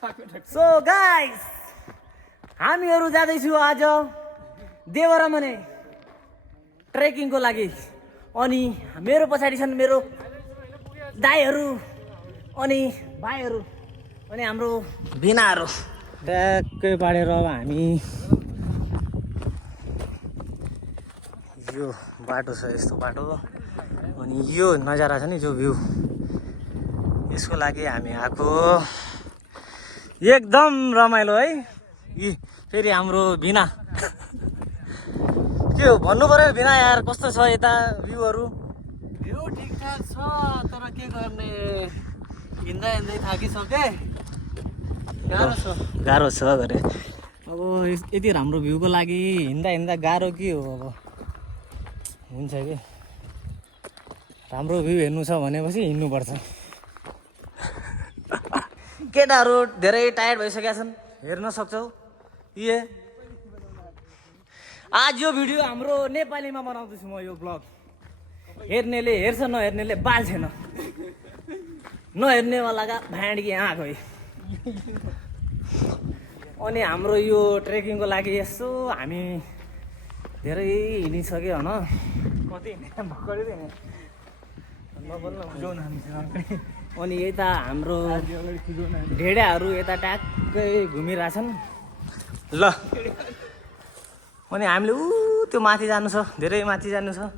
So guys हामीहरू जाँदैछु आज देवरा मने ट्रेकिङको लागि। अनि मेरो पछाडि छन् मेरो दाइहरू अनि भाइहरू अनि हाम्रो भिनाहरू। ट्याक्कै पाडेर अब हामी यो बाटो छ, यस्तो बाटो अनि यो नजारा छ नि जो भ्यू, यसको लागि हामी आएको। एकदम रमाइलो है। यी फेरि हाम्रो भिना के हो भन्नु पर्यो भिना यार, कस्तो छ यता भ्यूहरू? भ्यू ठिकठाक छ तर के गर्ने, हिँड्दा हिँड्दै थाकिसके, गाह्रो छ गरे। अब यति राम्रो भ्यूको लागि हिँड्दा गाह्रो के हो? अब हुन्छ कि राम्रो भ्यू हेर्नु छ भनेपछि हिँड्नुपर्छ। केटाहरू धेरै टायर्ड भइसकेका छन्, हेर्न सक्छौ। ये आज यो भिडियो हाम्रो नेपालीमा बनाउँदैछु म। यो ब्लग हेर्नेले हेर्छ, नहेर्नेले बाल छैन। नहेर्नेवालाका भाँडकी आँख है। अनि हाम्रो यो ट्रेकिङको लागि यसो हामी धेरै हिँडिसक्यो होइन। कति अनि यता हाम्रो ढेडाहरू यता ट्याक्कै घुमिरहेछन् ल। अनि हामीले त्यो माथि जानु छ, धेरै माथि जानु छ,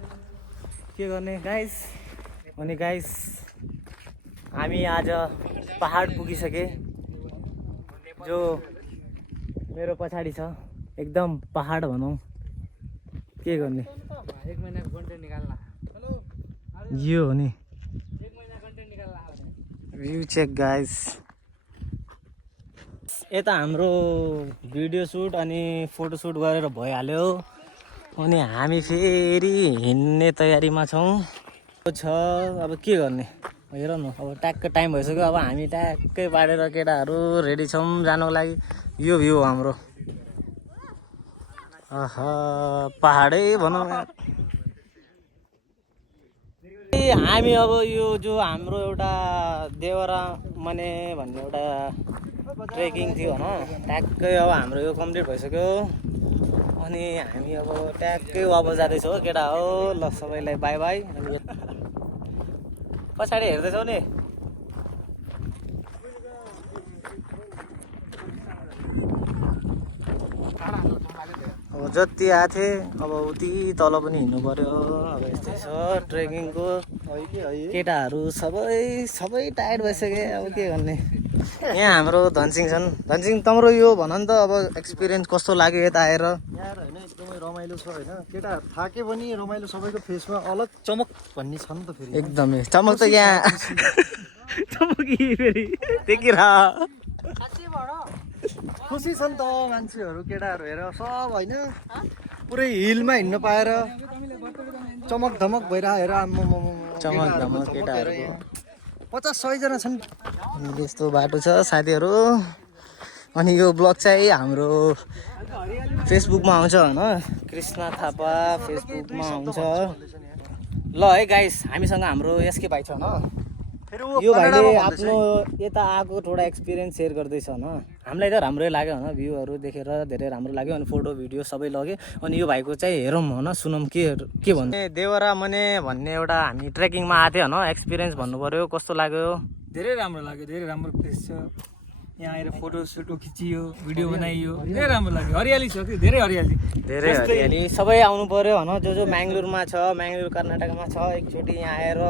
के गर्ने गाइस। अनि गाइस हामी आज पहाड पुगिसके, जो मेरो पछाडि छ एकदम पहाड भनौँ। के गर्ने, एक महिनाको कन्टेन्ट निकाल्ला। यो हो नि एक महिना कन्टेन्ट निकाल्ला। View check guys. यता हाम्रो भिडियो सुट अनि फोटो सुट गरेर भइहाल्यो। अनि हामी फेरि हिँड्ने तयारीमा छौँ। अब के गर्ने हेर न, अब ट्याक्कै टाइम भइसक्यो। अब हामी ट्याक्कै पाडेर केटाहरू रेडी छौँ जानको लागि। यो भ्यू हो हाम्रो। पहाडै भनौँ। हामी अब यो जो हाम्रो एउटा देवरा मने भन्ने एउटा ट्रेकिङ थियो होइन, ट्याक्कै अब हाम्रो यो कम्प्लिट भइसक्यो। अनि हामी अब ट्याक्कै वापस जाँदैछौँ केटा हो। ल सबैलाई बाई बाई। पछाडि हेर्दैछौ नि। अब जति आएको थिएँ अब उति तल पनि हिँड्नु पर्यो। अब यस्तै छ ट्रेकिङको। केटाहरू सबै टायर्ड भइसके। अब के गर्ने। यहाँ हाम्रो धनसिंह छन्। धनसिंह तम्रो यो भन नि त, अब एक्सपिरियन्स कस्तो लाग्यो यता आएर? यार होइन, एकदमै रमाइलो छ होइन। केटा थाके पनि रमाइलो, सबैको फेसमा अलग चमक भन्ने छ नि त फेरि। एकदमै चमक त यहाँ चमकी फेरि देखिरह। खुसी छ नि त मान्छेहरू, केटाहरू हेर सब होइन, पुरै हिलमा हिँड्न पाएर चमक धमक भइरह। हेर चमक धमक केटाहरू 50-100 जना छन्। यस्तो बाटो छ साथीहरू। अनि यो ब्लग चाहिँ हाम्रो फेसबुकमा आउँछ होइन, कृष्ण थापा फेसबुकमा आउँछ। ल है गाइस, हामीसँग हाम्रो एसके भाइ छ होइन। यो भाइले आफ्नो यता आएको थोडा एक्सपिरियन्स सेयर गर्दैछ होइन। हामीलाई त राम्रै लाग्यो होइन, भ्यूहरू देखेर धेरै राम्रो लाग्यो। अनि फोटो भिडियो सबै लग्यो। अनि यो भाइको चाहिँ हेरौँ होइन, सुनौँ के भन्छ। देवरा मने भन्ने एउटा हामी ट्रेकिङमा आएको थियो होइन, एक्सपिरियन्स भन्नु पऱ्यो कस्तो लाग्यो? धेरै राम्रो लाग्यो, धेरै राम्रो प्लेस छ। यहाँ आएर फोटो सोटो खिचियो, भिडियो बनाइयो, धेरै राम्रो लाग्यो। हरियाली छ कि, धेरै हरियाली। सबै आउनु पर्यो होइन, जो म्याङ्गलोरमा छ, म्याङ्गलोर कर्नाटकमा छ, एकचोटि यहाँ आएर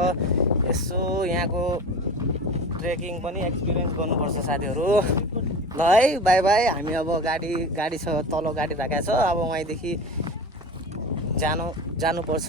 यसो यहाँको ट्रेकिङ पनि एक्सपिरियन्स गर्नुपर्छ साथीहरू। ल है बाई बाई। हामी अब गाडी छ, तल गाडी राखेको छ। अब वहीँदेखि जानुपर्छ।